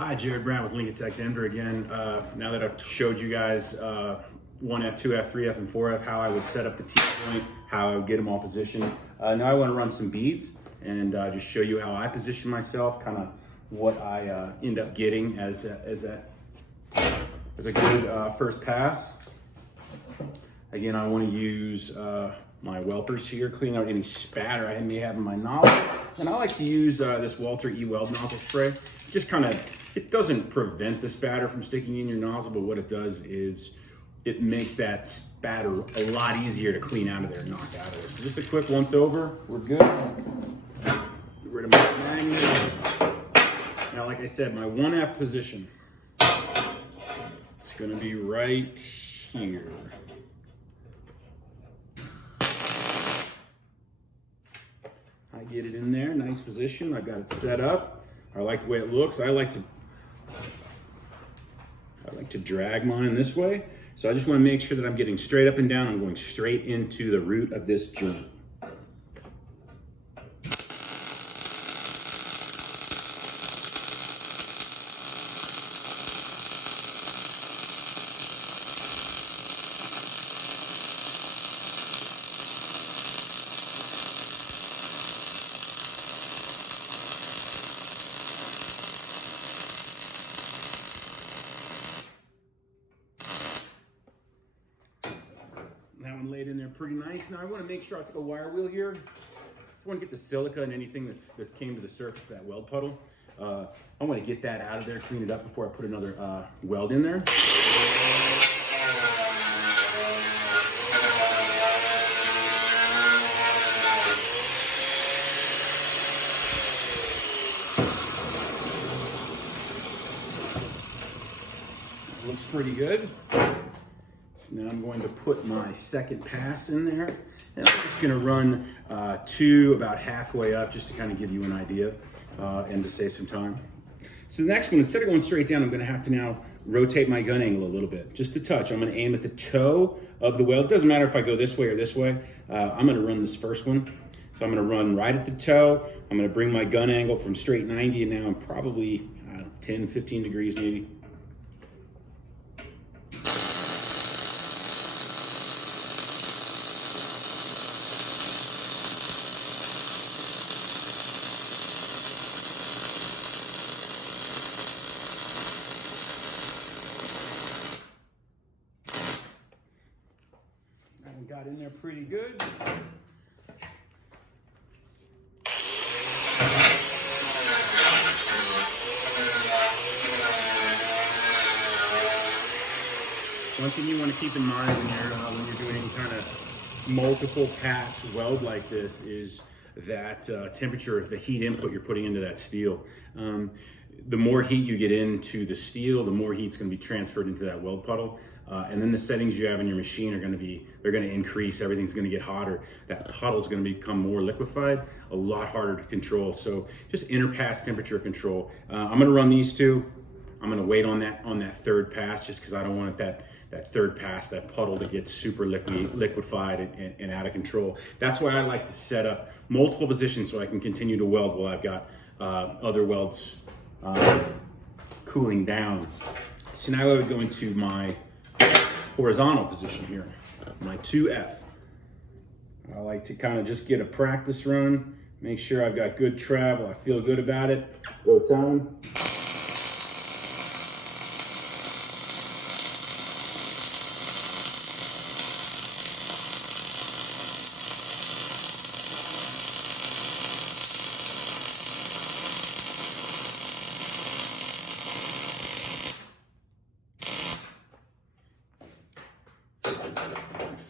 Hi, Jared Brown with Lincoln Tech Denver again. Now that I've showed you guys 1F, 2F, 3F, and 4F, how I would set up the T-joint, how I would get them all positioned. Now I want to run some beads and just show you how I position myself, kind of what I end up getting as a good first pass. Again, I want to use my welpers here, clean out any spatter I may have in my nozzle. And I like to use this Walter E-Weld nozzle spray. Just kind of, it doesn't prevent the spatter from sticking in your nozzle, but what it does is it makes that spatter a lot easier to clean out of there and knock out of there. So just a quick once over, we're good. Get rid of my magnet. Now, like I said, my 1F position, it's gonna be right here. I get it in there, nice position. I've got it set up. I like the way it looks. I like to drag mine this way. So I just want to make sure that I'm getting straight up and down. I'm going straight into the root of this joint. That one laid in there pretty nice. Now I want to make sure I take a wire wheel here. I want to get the silica and anything that came to the surface of that weld puddle. I want to get that out of there, clean it up before I put another weld in there. Looks pretty good. So now I'm going to put my second pass in there. And I'm just gonna run two about halfway up just to kind of give you an idea and to save some time. So the next one, instead of going straight down, I'm gonna have to now rotate my gun angle a little bit, just a touch. I'm gonna aim at the toe of the weld. It doesn't matter if I go this way or this way. I'm gonna run this first one. So I'm gonna run right at the toe. I'm gonna bring my gun angle from straight 90 and now I'm probably 10, 15 degrees maybe. Got in there pretty good. One thing you want to keep in mind when you're doing any kind of multiple pass weld like this is that temperature, the heat input you're putting into that steel. The more heat you get into the steel, the more heat's going to be transferred into that weld puddle. And then the settings you have in your machine are going to increase. Everything's going to get hotter. That puddle's going to become more liquefied, a lot harder to control. So just inner pass temperature control. I'm going to run these two. I'm going to wait on that third pass just because I don't want that third pass, that puddle to get super liquefied and out of control. That's why I like to set up multiple positions so I can continue to weld while I've got other welds cooling down. So now I would go into my horizontal position here, my 2F. I like to kind of just get a practice run, make sure I've got good travel, I feel good about it. Go time.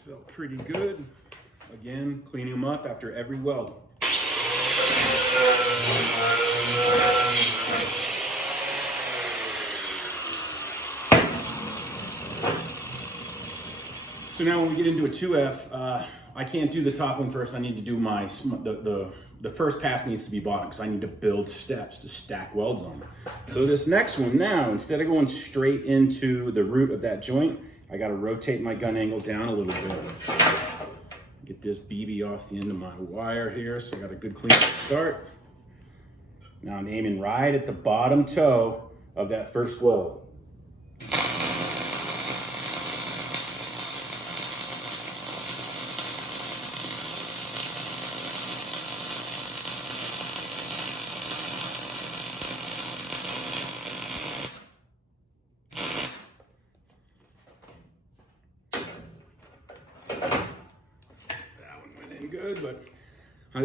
Felt pretty good. Again, cleaning them up after every weld. So now when we get into a 2F, I can't do the top one first. I need to do the first pass needs to be bottom because I need to build steps to stack welds on. So this next one now, instead of going straight into the root of that joint, I got to rotate my gun angle down a little bit. Get this BB off the end of my wire here, so I got a good clean start. Now I'm aiming right at the bottom toe of that first weld. Good, but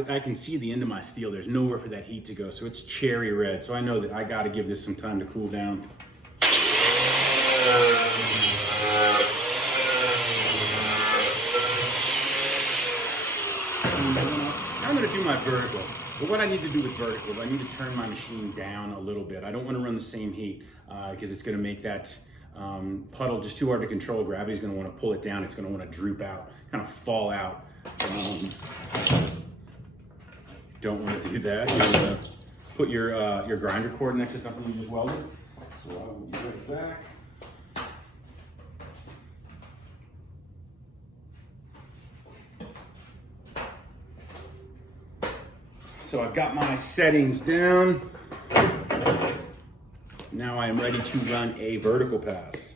I can see the end of my steel. There's nowhere for that heat to go, so it's cherry red. So I know that I got to give this some time to cool down. I'm going to do my vertical, but what I need to do with vertical is I need to turn my machine down a little bit. I don't want to run the same heat because it's going to make that puddle just too hard to control. Gravity's going to want to pull it down. It's going to want to droop out, kind of fall out. Don't want to do that. You want to put your grinder cord next to something you just welded. So I will give it back. So I've got my settings down. Now I am ready to run a vertical pass.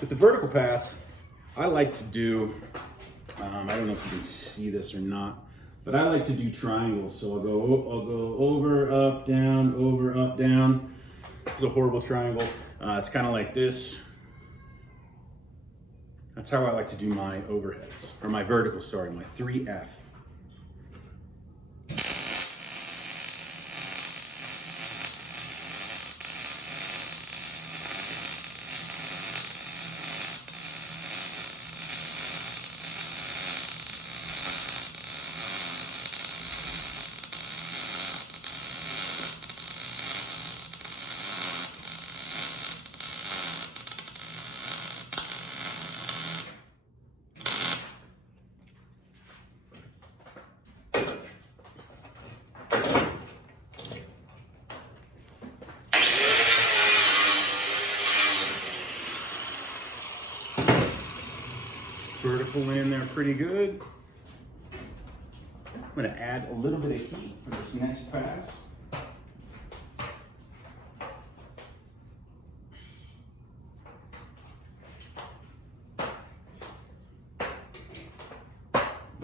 With the vertical pass, I like to do, I don't know if you can see this or not, but I like to do triangles. So I'll go over, up, down, over, up, down. It's a horrible triangle. It's kind of like this. That's how I like to do my overheads, or my vertical, sorry, my 3F. Vertical went in there pretty good. I'm going to add a little bit of heat for this next pass.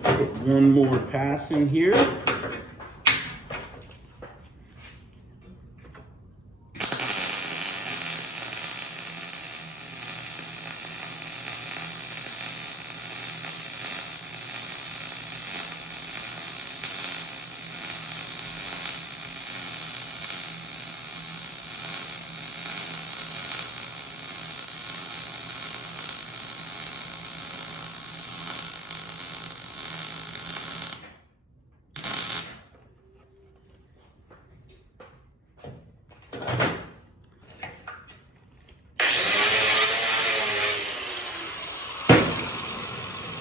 Put one more pass in here.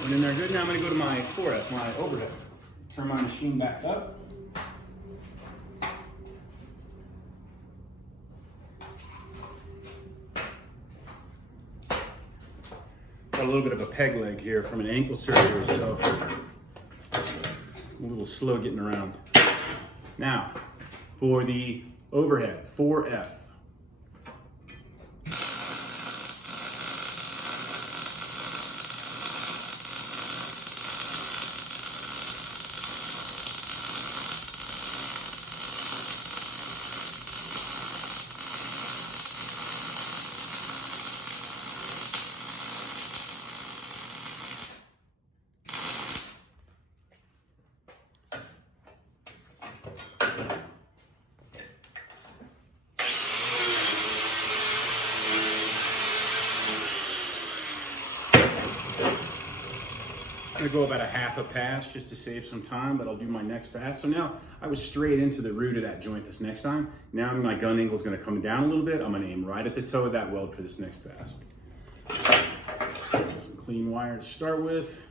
Went in there good. Now I'm going to go to my 4F, my overhead. Turn my machine back up. Got a little bit of a peg leg here from an ankle surgery, so a little slow getting around. Now, for the overhead, 4F. I'm going to go about a half a pass just to save some time, but I'll do my next pass. So now I was straight into the root of that joint this next time. Now my gun angle is going to come down a little bit. I'm going to aim right at the toe of that weld for this next pass. Some clean wire to start with.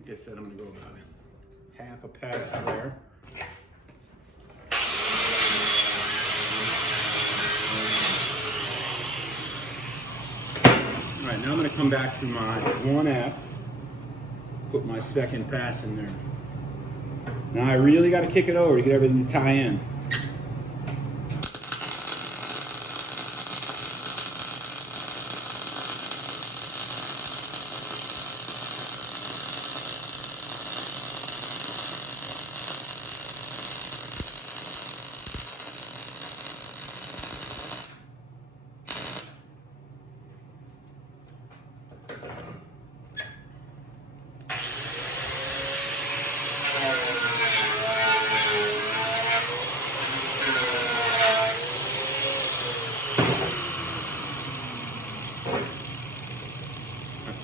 Like I said, I'm going to go about half a pass there. Now I'm going to come back to my 1F, put my second pass in there. Now I really got to kick it over to get everything to tie in.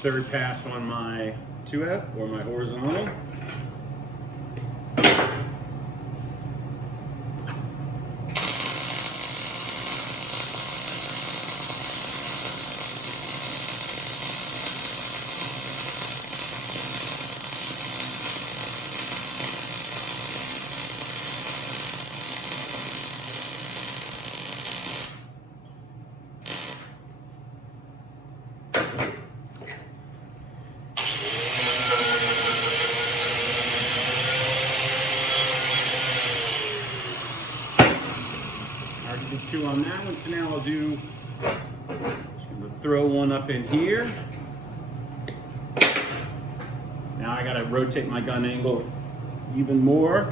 Third pass on my 2F or my horizontal. Two on that one, so now I'll do, just gonna throw one up in here. Now I gotta rotate my gun angle even more.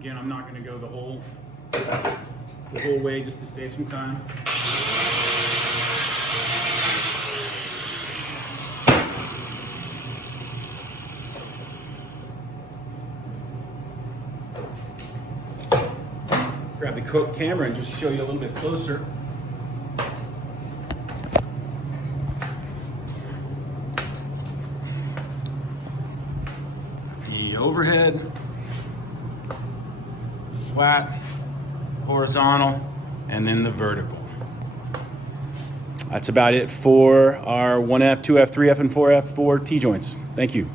Again, I'm not gonna go the whole way just to save some time. Grab the camera and just show you a little bit closer. The overhead, flat, horizontal, and then the vertical. That's about it for our 1F, 2F, 3F, and 4F for T-joints. Thank you.